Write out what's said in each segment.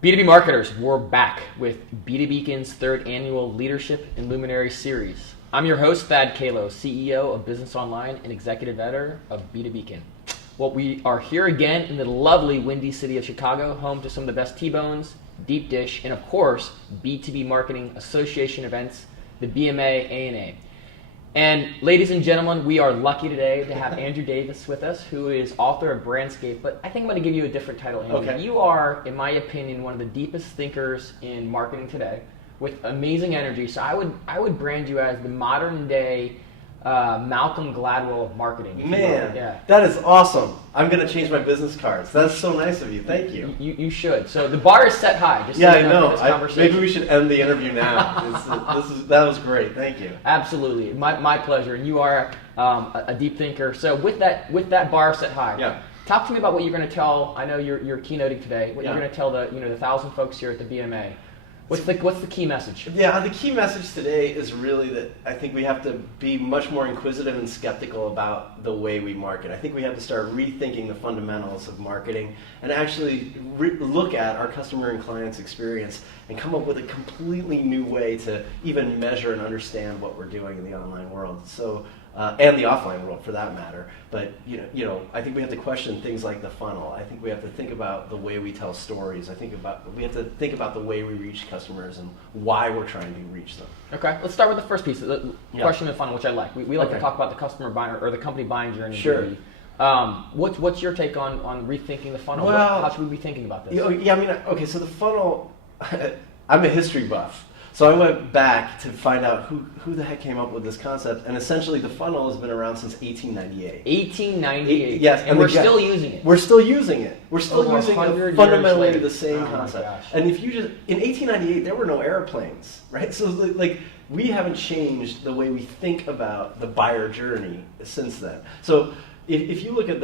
B2B marketers, we're back with B2 Beacon's third annual Leadership and Luminary series. I'm your host, Thad Kahlow, CEO of BusinessOnline and executive editor of B2 Beacon. Well, we are here again in the lovely windy city of Chicago, home to some of the best T-bones, deep dish, and of course, B2B Marketing Association events, the BMA ANA. And ladies and gentlemen, we are lucky today to have Andrew Davis with us, who is author of Brandscaping, but I think I'm going to give you a different title, Andrew. Okay. You are, in my opinion, one of the deepest thinkers in marketing today, with amazing energy. So I would brand you as the modern day Malcolm Gladwell of marketing. Man, yeah. That is awesome. I'm going to change my business cards. That's so nice of you. Thank you. You should. So the bar is set high. Just Yeah, so I you know. For this conversation. Maybe we should end the interview now. That was great. Thank you. Absolutely. My pleasure. And you are a deep thinker. So with that bar set high, Yeah. talk to me about what you're going to tell. I know you're keynoting today. What Yeah. you're going to tell the 1,000 folks here at the BMA. What's the key message? Yeah, the key message today is really that I think we have to be much more inquisitive and skeptical about the way we market. I think we have to start rethinking the fundamentals of marketing and actually look at our customer and clients' experience and come up with a completely new way to even measure and understand what we're doing in the online world. So. And the offline world, for that matter. But I think we have to question things like the funnel. I think we have to think about the way we tell stories. We have to think about the way we reach customers and why we're trying to reach them. Okay, let's start with the first piece, the question of the funnel, which I like. We like to talk about the customer buying or the company buying journey. Sure. What's your take on rethinking the funnel? Well, how should we be thinking about this? Okay, so the funnel. I'm a history buff. So I went back to find out who the heck came up with this concept, and essentially the funnel has been around since 1898. 1898. Yes, and we're still using it. We're still using it. We're still Over using 100 years fundamentally later. the same Oh my concept. gosh. And if you just in 1898 there were no airplanes, right? So like we haven't changed the way we think about the buyer journey since then. So if you look at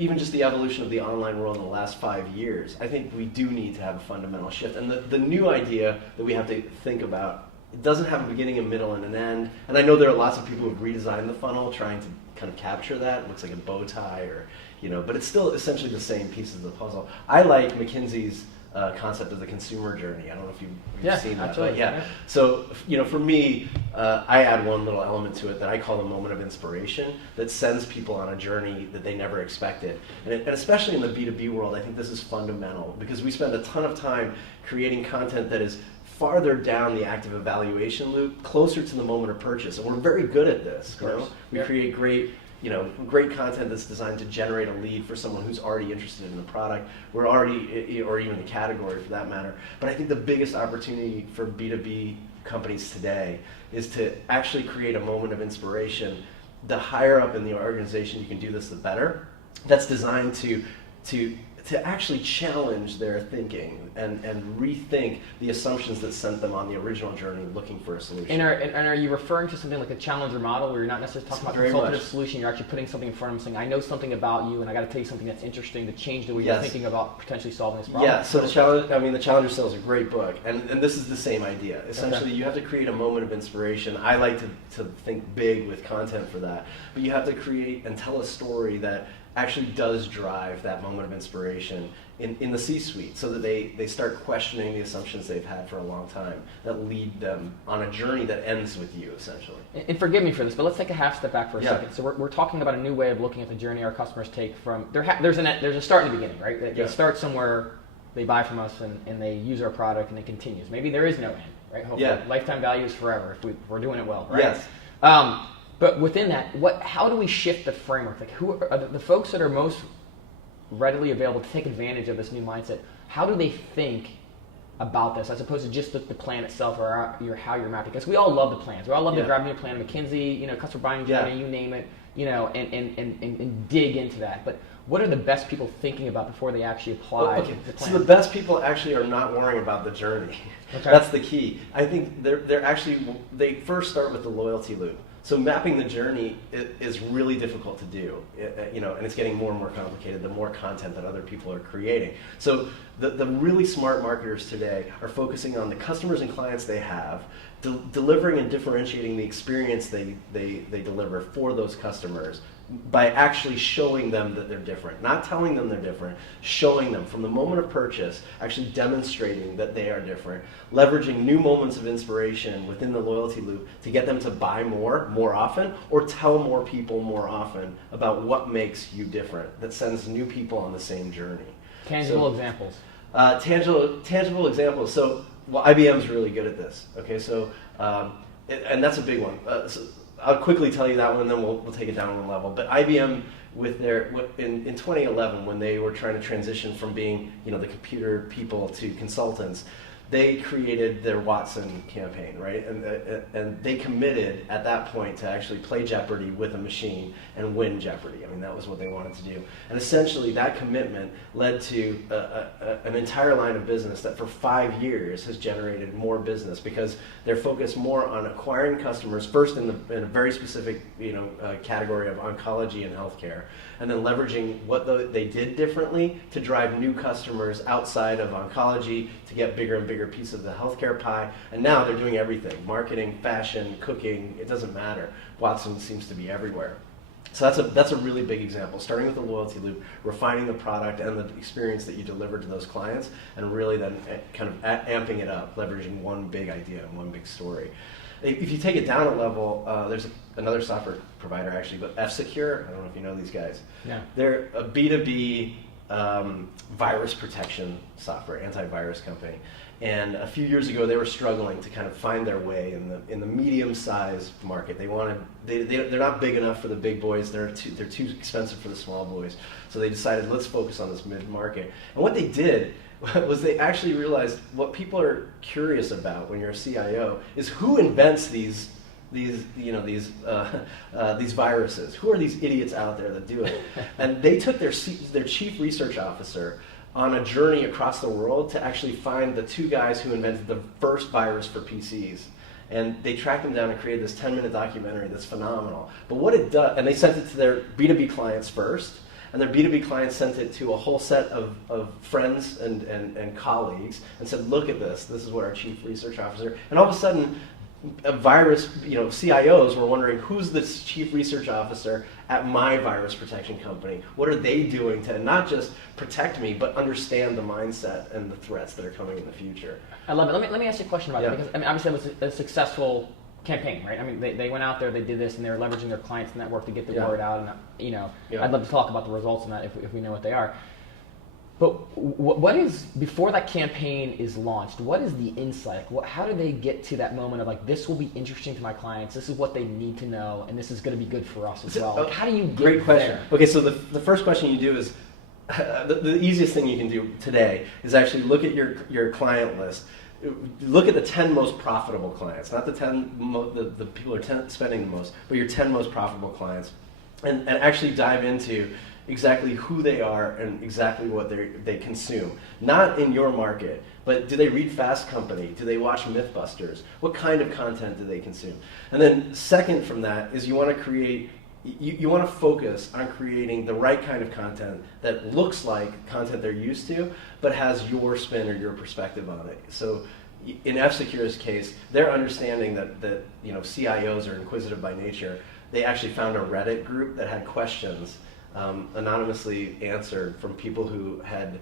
even just the evolution of the online world in the last 5 years, I think we do need to have a fundamental shift. And the new idea that we have to think about, it doesn't have a beginning, a middle, and an end. And I know there are lots of people who've redesigned the funnel trying to kind of capture that. It looks like a bow tie but it's still essentially the same pieces of the puzzle. I like McKinsey's concept of the consumer journey. I don't know if you've seen that. Absolutely. But yeah. So, for me, I add one little element to it that I call the moment of inspiration that sends people on a journey that they never expected. And especially in the B2B world, I think this is fundamental because we spend a ton of time creating content that is farther down the active evaluation loop, closer to the moment of purchase. And we're very good at this. We create great content that's designed to generate a lead for someone who's already interested in the product. We're already, or even the category for that matter. But I think the biggest opportunity for B2B companies today is to actually create a moment of inspiration. The higher up in the organization you can do this, the better. That's designed to actually challenge their thinking and rethink the assumptions that sent them on the original journey looking for a solution. And are you referring to something like a challenger model where you're not necessarily talking about a consultative solution, you're actually putting something in front of them saying, I know something about you and I got to tell you something that's interesting to change the way you're thinking about potentially solving this problem? Yeah, so the Challenger Sale is a great book, and this is the same idea. Essentially, you have to create a moment of inspiration. I like to think big with content for that, but you have to create and tell a story that actually does drive that moment of inspiration in the C-suite so that they start questioning the assumptions they've had for a long time that lead them on a journey that ends with you, essentially. And forgive me for this, but let's take a half step back for a second. So we're talking about a new way of looking at the journey our customers take from, there's a start in the beginning, right? They start somewhere, they buy from us, and they use our product, and it continues. Maybe there is no end, right? Hopefully, lifetime value is forever if we're doing it well, right? Yes. But within that, how do we shift the framework? Like, who are the folks that are most readily available to take advantage of this new mindset? How do they think about this as opposed to just the plan itself or how you're mapping? Because we all love the plans. We all love to grab a new plan, McKinsey, customer buying journey, you name it, and dig into that. But what are the best people thinking about before they actually apply the plan? So the best people actually are not worrying about the journey. Okay. That's the key. I think they first start with the loyalty loop. So mapping the journey is really difficult to do, and it's getting more and more complicated the more content that other people are creating. So the really smart marketers today are focusing on the customers and clients they have, delivering and differentiating the experience they deliver for those customers by actually showing them that they're different, not telling them they're different, showing them from the moment of purchase, actually demonstrating that they are different, leveraging new moments of inspiration within the loyalty loop to get them to buy more often, or tell more people more often about what makes you different, that sends new people on the same journey. Tangible examples. Tangible examples. So, well, IBM's really good at this. Okay, so and that's a big one. So I'll quickly tell you that one, and then we'll take it down one level. But IBM, with in 2011, when they were trying to transition from being the computer people to consultants, they created their Watson campaign, right? And they committed at that point to actually play Jeopardy with a machine and win Jeopardy. I mean, that was what they wanted to do. And essentially, that commitment led to an entire line of business that for 5 years has generated more business, because they're focused more on acquiring customers first in a very specific category of oncology and healthcare, and then leveraging what they did differently to drive new customers outside of oncology to get bigger and bigger piece of the healthcare pie. And now they're doing everything: marketing, fashion, cooking. It doesn't matter. Watson seems to be everywhere. So that's a really big example. Starting with the loyalty loop, refining the product and the experience that you deliver to those clients, and really then kind of amping it up, leveraging one big idea and one big story. If you take it down a level, there's another software provider actually, but F-Secure. I don't know if you know these guys. Yeah. They're a B2B virus protection software, antivirus company. And a few years ago, they were struggling to kind of find their way in the medium-sized market. They're not big enough for the big boys. They're too expensive for the small boys. So they decided, let's focus on this mid-market. And what they did was they actually realized what people are curious about when you're a CIO is who invents these viruses. Who are these idiots out there that do it? And they took their chief research officer on a journey across the world to actually find the two guys who invented the first virus for PCs. And they tracked them down and created this 10-minute documentary that's phenomenal. But what it does, and they sent it to their B2B clients first, and their B2B clients sent it to a whole set of friends and colleagues and said, look at this is what our chief research officer, and all of a sudden, CIOs were wondering, who's the chief research officer at my virus protection company? What are they doing to not just protect me, but understand the mindset and the threats that are coming in the future? I love it. Let me ask you a question about that, because obviously it was a successful campaign, right? I mean, they went out there, they did this, and they were leveraging their clients' network to get the word out. And I'd love to talk about the results of that if we know what they are. But what is, before that campaign is launched, what is the insight? How do they get to that moment of like, this will be interesting to my clients, this is what they need to know, and this is going to be good for us as well? Like, how do you get Great question. there? Okay, so the first question you do is, the easiest thing you can do today is actually look at your client list. Look at the 10 most profitable clients, not the 10 the people who are spending the most, but your 10 most profitable clients, and actually dive into exactly who they are and exactly what they consume. Not in your market, but do they read Fast Company? Do they watch Mythbusters? What kind of content do they consume? And then second from that is you want to focus on creating the right kind of content that looks like content they're used to, but has your spin or your perspective on it. So in F-Secure's case, they're understanding that CIOs are inquisitive by nature. They actually found a Reddit group that had questions anonymously answered from people who had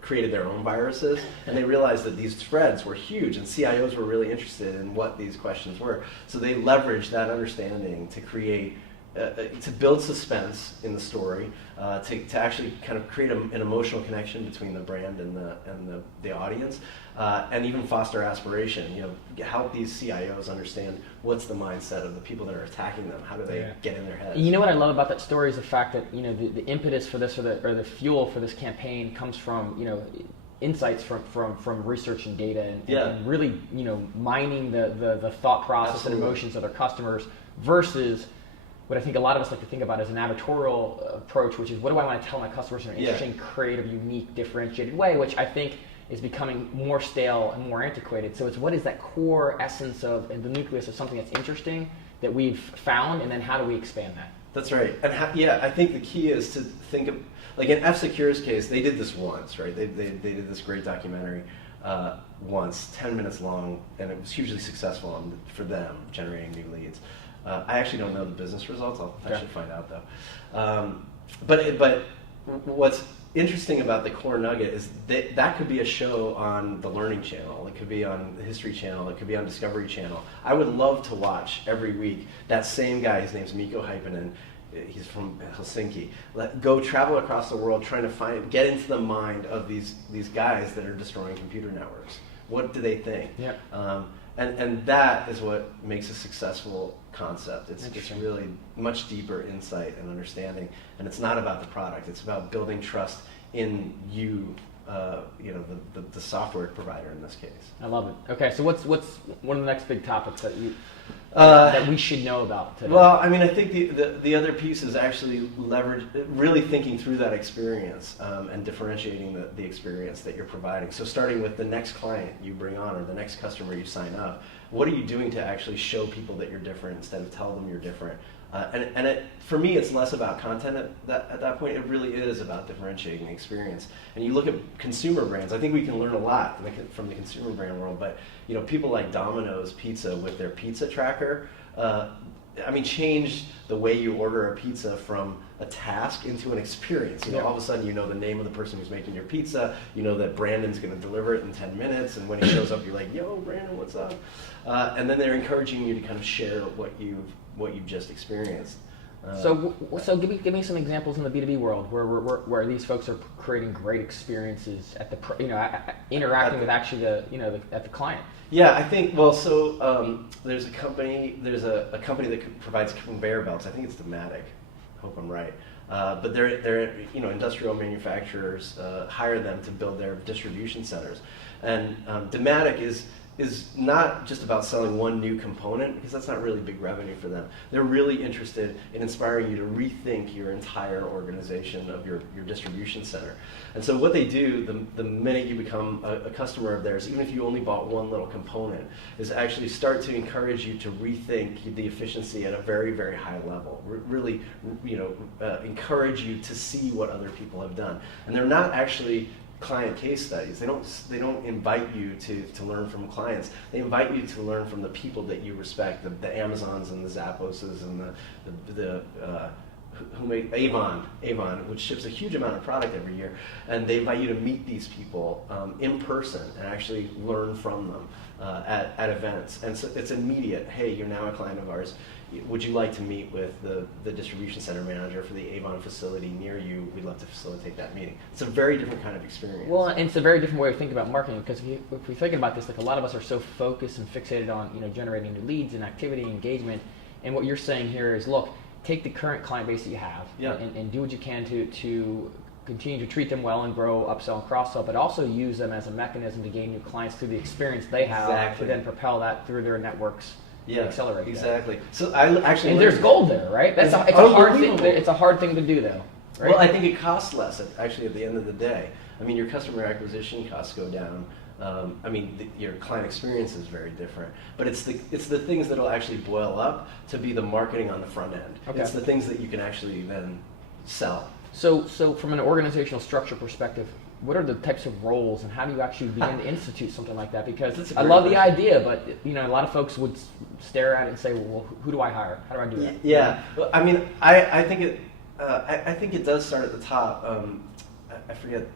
created their own viruses, and they realized that these threads were huge, and CIOs were really interested in what these questions were. So they leveraged that understanding to create, to build suspense in the story, to actually kind of create an emotional connection between the brand and the audience, and even foster aspiration. Help these CIOs understand what's the mindset of the people that are attacking them. How do they get in their heads? You know what I love about that story is the fact that the impetus for this or the fuel for this campaign comes from insights from research and data and really mining the thought process and emotions of their customers versus what I think a lot of us like to think about as an advertorial approach, which is what do I want to tell my customers in an interesting, creative, unique, differentiated way, which I think is becoming more stale and more antiquated. So it's what is that core essence of and the nucleus of something that's interesting that we've found, and then how do we expand that? That's right. And I think the key is to think of, like in F-Secure's case, they did this once, right? They did this great documentary. once, 10 minutes long, and it was hugely successful for them, generating new leads. I actually don't know the business results. I should find out though. But what's interesting about the core nugget is that could be a show on the Learning Channel. It could be on the History Channel. It could be on Discovery Channel. I would love to watch every week that same guy. His name's Mikko Hyppinen. He's from Helsinki. Go travel across the world trying to get into the mind of these guys that are destroying computer networks. What do they think? Yeah. And that is what makes a successful concept. It's really much deeper insight and understanding, and it's not about the product. It's about building trust in you, the software provider in this case. I love it. Okay, so what's one of the next big topics that we should know about today? Well, I mean, I think the other piece is actually really thinking through that experience and differentiating the experience that you're providing. So starting with the next client you bring on or the next customer you sign up, what are you doing to actually show people that you're different instead of tell them you're different? For me, it's less about content at that point. It really is about differentiating the experience. And you look at consumer brands. I think we can learn a lot from the consumer brand world. But people like Domino's Pizza with their pizza tracker, changed the way you order a pizza from a task into an experience. All of a sudden, you know the name of the person who's making your pizza. You know that Brandon's going to deliver it in 10 minutes. And when he shows up, you're like, "Yo, Brandon, what's up?" And then they're encouraging you to kind of share what you've just experienced. So give me some examples in the B2B world where these folks are creating great experiences at the interacting with actually at the client. Yeah, I think there's a company that provides conveyor belts. I think it's Dematic. I hope I'm right. But they're industrial manufacturers hire them to build their distribution centers, and Dematic is not just about selling one new component, because that's not really big revenue for them. They're really interested in inspiring you to rethink your entire organization of your distribution center. And so what they do, the minute you become a customer of theirs, even if you only bought one little component, is actually start to encourage you to rethink the efficiency at a very, very high level. Really, encourage you to see what other people have done. And they're not actually client case studies. They don't invite you to learn from clients. They invite you to learn from the people that you respect, the Amazons and the Zapposes and the who make Avon, which ships a huge amount of product every year, and they invite you to meet these people in person and actually learn from them at events. And so it's immediate. Hey, you're now a client of ours. Would you like to meet with the distribution center manager for the Avon facility near you? We'd love to facilitate that meeting. It's a very different kind of experience. Well, and it's a very different way of thinking about marketing, because if we're thinking about this, like a lot of us are so focused and fixated on generating new leads and activity and engagement. And what you're saying here is, look, take the current client base that you have and do what you can to continue to treat them well and grow, upsell and cross-sell, but also use them as a mechanism to gain new clients through the experience they have to then propel that through their networks. Accelerate exactly. That. So I actually there's gold there, right? It's a hard thing. It's a hard thing to do, though. Right? Well, I think it costs less. At the end of the day, your customer acquisition costs go down. Your client experience is very different, but it's the things that'll actually boil up to be the marketing on the front end. Okay. It's the things that you can actually then sell. So from an organizational structure perspective, what are the types of roles, and how do you actually begin to institute something like that? Because I love the idea, but a lot of folks would stare at it and say, well, who do I hire? How do I do that? Yeah, well, I think it does start at the top. I forget.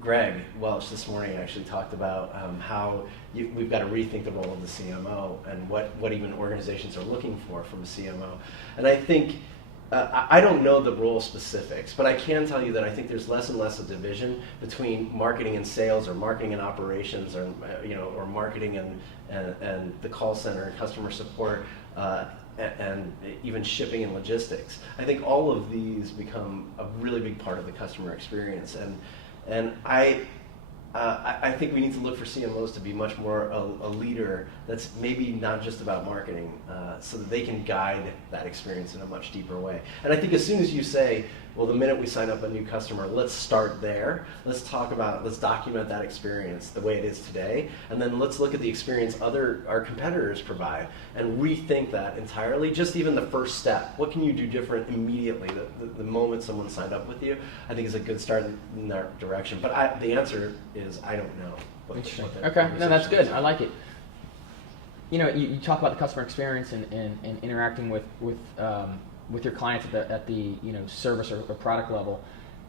Greg Welch this morning actually talked about how we've got to rethink the role of the CMO and what even organizations are looking for from a CMO. And I think. I don't know the role specifics, but I can tell you that I think there's less and less a division between marketing and sales, or marketing and operations, or or marketing and the call center and customer support, and even shipping and logistics. I think all of these become a really big part of the customer experience, and I think we need to look for CMOs to be much more a leader that's maybe not just about marketing, so that they can guide that experience in a much deeper way. And I think as soon as you say, well, the minute we sign up a new customer, let's start there. Let's document that experience the way it is today, and then let's look at the experience our competitors provide and rethink that entirely. Just even the first step. What can you do different immediately? The moment someone signed up with you, I think is a good start in that direction. But the answer is I don't know. Interesting. what Okay, no, that's good. is. I like it. You talk about the customer experience and interacting with your clients at the service or product level.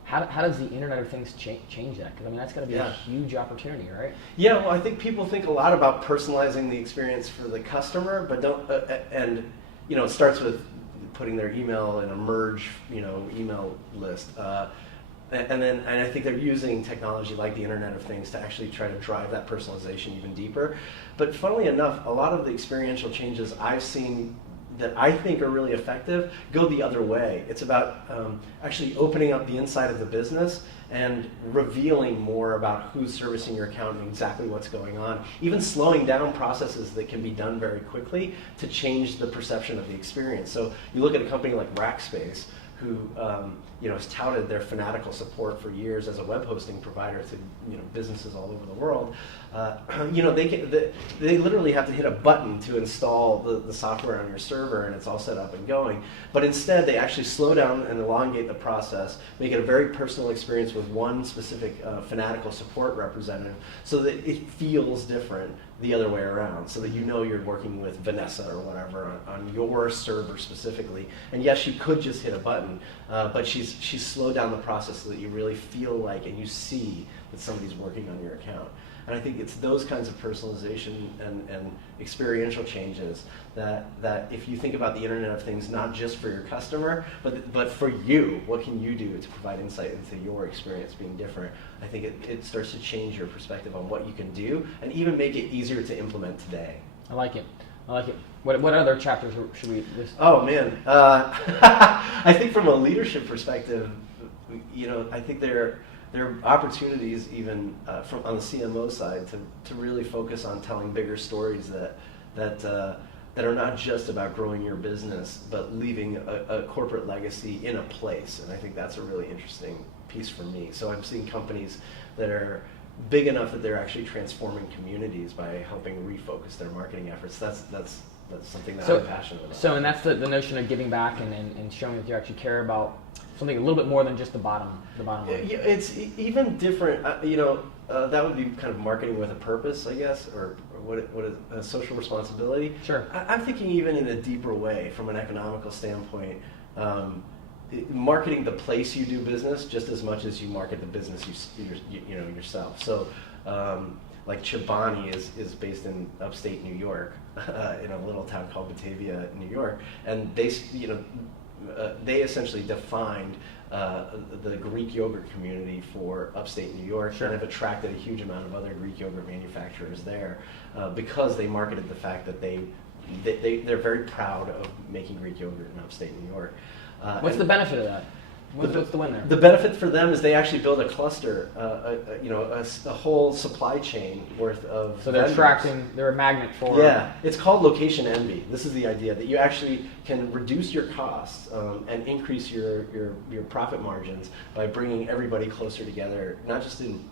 How does the Internet of Things change that? Because that's got to be a huge opportunity, right? Yeah, well, I think people think a lot about personalizing the experience for the customer, but don't. It starts with putting their email in a merge, email list, and I think they're using technology like the Internet of Things to actually try to drive that personalization even deeper. But funnily enough, a lot of the experiential changes I've seen that I think are really effective go the other way. It's about actually opening up the inside of the business and revealing more about who's servicing your account and exactly what's going on. Even slowing down processes that can be done very quickly to change the perception of the experience. So you look at a company like Rackspace, who has touted their fanatical support for years as a web hosting provider to businesses all over the world. They literally have to hit a button to install the software on your server, and it's all set up and going. But instead, they actually slow down and elongate the process, make it a very personal experience with one specific fanatical support representative, so that it feels different the other way around, so that you're working with Vanessa or whatever on your server specifically. And yes, you could just hit a button, but she's slowed down the process so that you really feel like and you see that somebody's working on your account. And I think it's those kinds of personalization and experiential changes that if you think about the Internet of Things, not just for your customer, but for you, what can you do to provide insight into your experience being different? I think it starts to change your perspective on what you can do and even make it easier to implement today. I like it. What other chapters should we list? Oh man, I think from a leadership perspective, I think there are opportunities even from on the CMO side to really focus on telling bigger stories that are not just about growing your business, but leaving a corporate legacy in a place. And I think that's a really interesting piece for me. So I'm seeing companies that are big enough that they're actually transforming communities by helping refocus their marketing efforts. That's something that I'm passionate about. So, and that's the notion of giving back and showing that you actually care about something a little bit more than just the bottom line. Yeah, it's even different. That would be kind of marketing with a purpose, I guess, or what is social responsibility. Sure. I'm thinking even in a deeper way, from an economical standpoint. Marketing the place you do business just as much as you market the business yourself. So, like Chobani is based in upstate New York, in a little town called Batavia, New York, and they essentially defined the Greek yogurt community for upstate New York. Sure. And have attracted a huge amount of other Greek yogurt manufacturers there because they marketed the fact that they're very proud of making Greek yogurt in upstate New York. What's the benefit of that? What's the win there? The benefit for them is they actually build a cluster, a whole supply chain worth of. So they're vendors. they're a magnet for. Yeah, it's called location envy. This is the idea that you actually can reduce your costs and increase your profit margins by bringing everybody closer together, not just in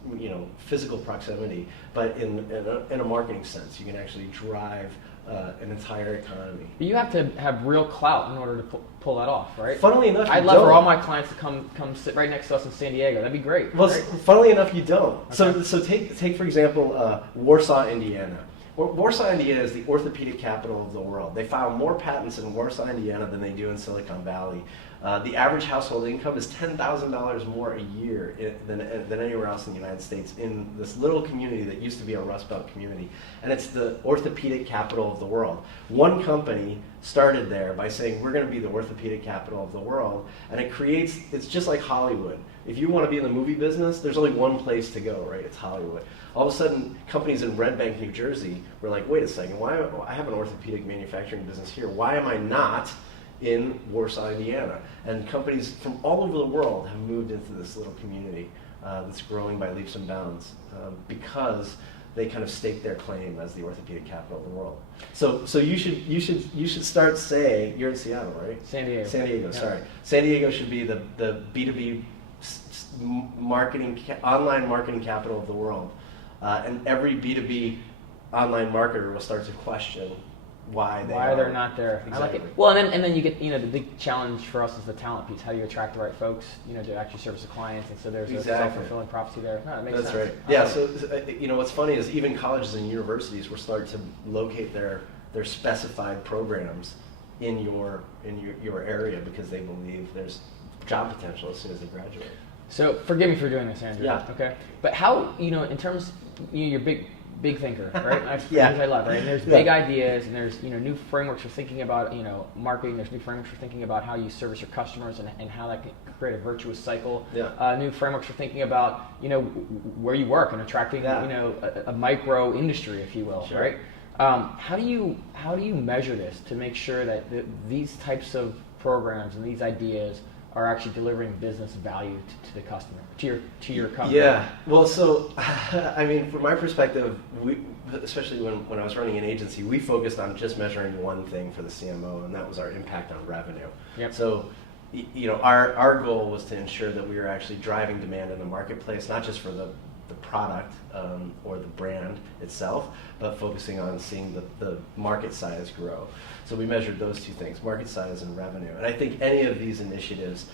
physical proximity, but in a marketing sense. You can actually drive an entire economy. But you have to have real clout in order to pull that off, right? Funnily enough, I'd love for all my clients to come sit right next to us in San Diego. That'd be great. Well, right? Funnily enough, you don't. Okay. So take for example Warsaw, Indiana. Warsaw, Indiana is the orthopedic capital of the world. They file more patents in Warsaw, Indiana than they do in Silicon Valley. The average household income is $10,000 more a year than anywhere else in the United States in this little community that used to be a Rust Belt community. And it's the orthopedic capital of the world. One company started there by saying, we're going to be the orthopedic capital of the world. And it's just like Hollywood. If you want to be in the movie business, there's only one place to go, right? It's Hollywood. All of a sudden, companies in Red Bank, New Jersey were like, wait a second, I have an orthopedic manufacturing business here. Why am I not in Warsaw, Indiana? And companies from all over the world have moved into this little community that's growing by leaps and bounds because they kind of stake their claim as the orthopedic capital of the world. So you should start saying, you're in Seattle, right? San Diego. San Diego, Yeah. sorry. San Diego should be the B2B online marketing capital of the world. And every B2B online marketer will start to question why they're not there. Exactly. I like it. Well, and then you get, the big challenge for us is the talent piece. How do you attract the right folks, to actually service the clients? And so there's a self-fulfilling prophecy there. No, that makes sense. That's right. Yeah. So what's funny is even colleges and universities will start to locate their specified programs in your area because they believe there's job potential as soon as they graduate. So forgive me for doing this, Andrew. Yeah. Okay. But how, in terms, you're big thinker, right? Yeah. Which I love, right? And there's big ideas, and there's new frameworks for thinking about marketing. There's new frameworks for thinking about how you service your customers and how that can create a virtuous cycle. Yeah. New frameworks for thinking about where you work and attracting a micro industry, if you will, sure. right? How do you measure this to make sure that these types of programs and these ideas are actually delivering business value to the customer, to your company? Yeah. Well, so I mean, from my perspective, especially when I was running an agency, we focused on just measuring one thing for the CMO, and that was our impact on revenue. Yep. So, our goal was to ensure that we were actually driving demand in the marketplace, not just for the product or the brand itself, but focusing on seeing the market size grow. So we measured those two things, market size and revenue. And I think any of these initiatives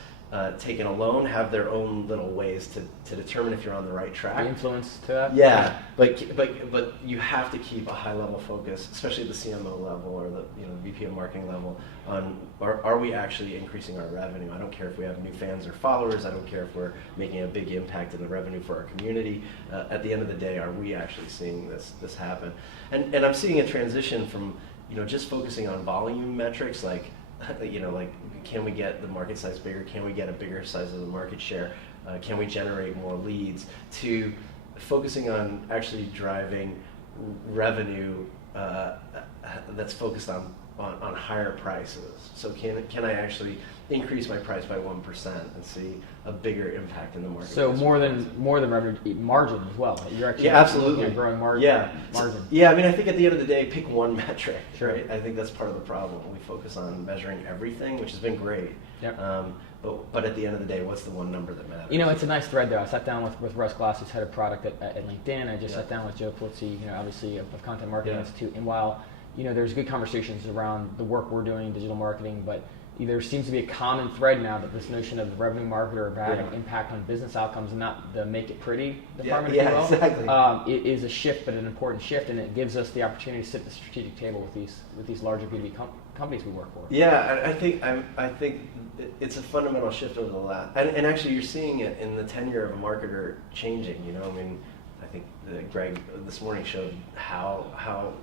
taken alone have their own little ways to determine if you're on the right track. The influence to that? Yeah, but you have to keep a high level focus, especially at the CMO level or the VP of marketing level, on are we actually increasing our revenue? I don't care if we have new fans or followers. I don't care if we're making a big impact in the revenue for our community. At the end of the day, are we actually seeing this happen? And I'm seeing a transition from just focusing on volume metrics like can we get the market size bigger? Can we get a bigger size of the market share? Can we generate more leads? To focusing on actually driving revenue that's focused on higher prices. So can I actually increase my price by 1% and see a bigger impact in the market? So more than revenue, margin as well. You're actually absolutely growing margin. Margin. Yeah, I mean, I think at the end of the day, pick one metric. Sure. Right? I think that's part of the problem. We focus on measuring everything, which has been great. Yep. But at the end of the day, what's the one number that matters? It's a nice thread there. I sat down with Russ Glass, who's head of product at LinkedIn. I just sat down with Joe Plitzy, obviously of Content Marketing Institute. And while there's good conversations around the work we're doing in digital marketing, but there seems to be a common thread now that this notion of the revenue marketer having impact on business outcomes and not the make it pretty department, if you will, exactly. It is a shift, but an important shift, and it gives us the opportunity to sit at the strategic table with these larger B2B companies we work for. Yeah, I think it's a fundamental shift over the last, and actually you're seeing it in the tenure of a marketer changing. I think Greg this morning showed how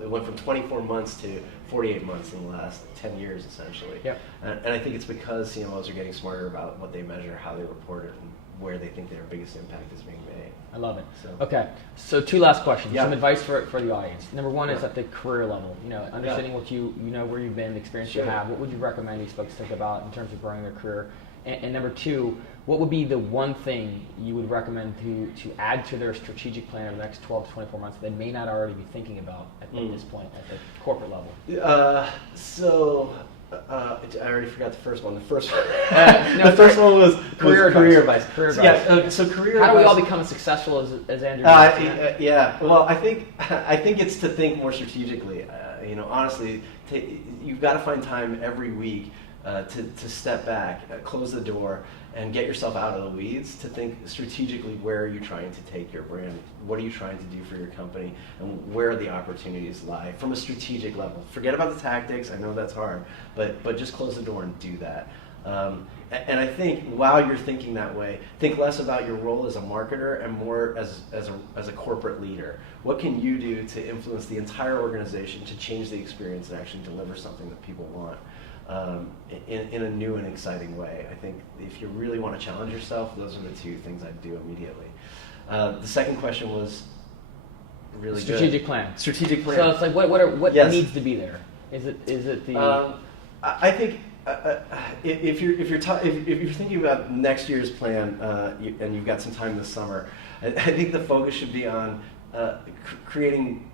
it went from 24 months to 48 months in the last 10 years, essentially. Yep. And I think it's because CMOs are getting smarter about what they measure, how they report it, and where they think their biggest impact is being made. I love it. So. Okay, so two last questions. Yeah. Some advice for the audience. Number one is at the career level. Understanding what where you've been, the experience you have. What would you recommend these folks think about in terms of growing their career? And number two, what would be the one thing you would recommend to add to their strategic plan over the next 12 to 24 months that they may not already be thinking about at this point at the corporate level? I already forgot the first one. The first one, the first one was career advice. Career advice. So career. How do we advice, all become as successful as Andrew? Yeah. Well, I think it's to think more strategically. Honestly, you've got to find time every week to step back, close the door, and get yourself out of the weeds to think strategically, where are you trying to take your brand? What are you trying to do for your company? And where the opportunities lie from a strategic level? Forget about the tactics. I know that's hard, but just close the door and do that. And I think while you're thinking that way, think less about your role as a marketer and more as a corporate leader. What can you do to influence the entire organization to change the experience and actually deliver something that people want? In a new and exciting way. I think if you really want to challenge yourself, those are the two things I'd do immediately. The second question was really strategic plan. Strategic plan. So it's like what Yes. needs to be there? Is it the? I think if you're thinking about next year's plan and you've got some time this summer, I think the focus should be on creating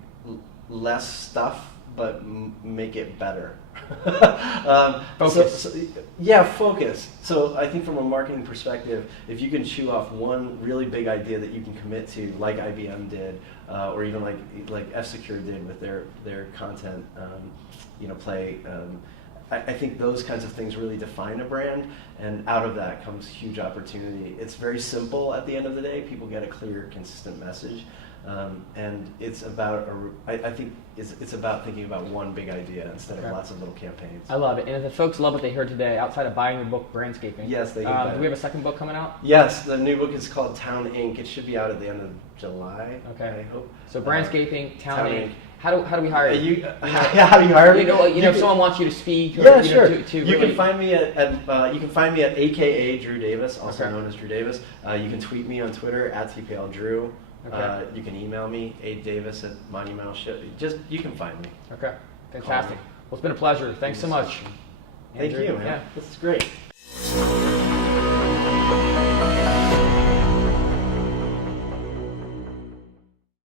less stuff but make it better. Focus. Focus. So I think from a marketing perspective, if you can chew off one really big idea that you can commit to, like IBM did, or even like F-Secure did with their content, play. I think those kinds of things really define a brand, and out of that comes huge opportunity. It's very simple at the end of the day. People get a clear, consistent message, and it's about I think it's about thinking about one big idea instead of lots of little campaigns. I love it. And if the folks love what they heard today, outside of buying your book, Brandscaping, yes, they do we have a second book coming out? Yes, the new book is called Town Inc. It should be out at the end of July. Okay. I hope. So Brandscaping, Town Inc. Inc. How do we hire you? How do you hire me? If someone wants you to speak, or, yeah, sure. To you really... can find me at AKA Drew Davis, also known as Drew Davis. You can tweet me on Twitter at TPLDrew. Okay. You can email me Davis@monumentalship. You can find me. Okay, fantastic. Well, it's been a pleasure. Thanks so much. Thank you, man. Yeah. This is great.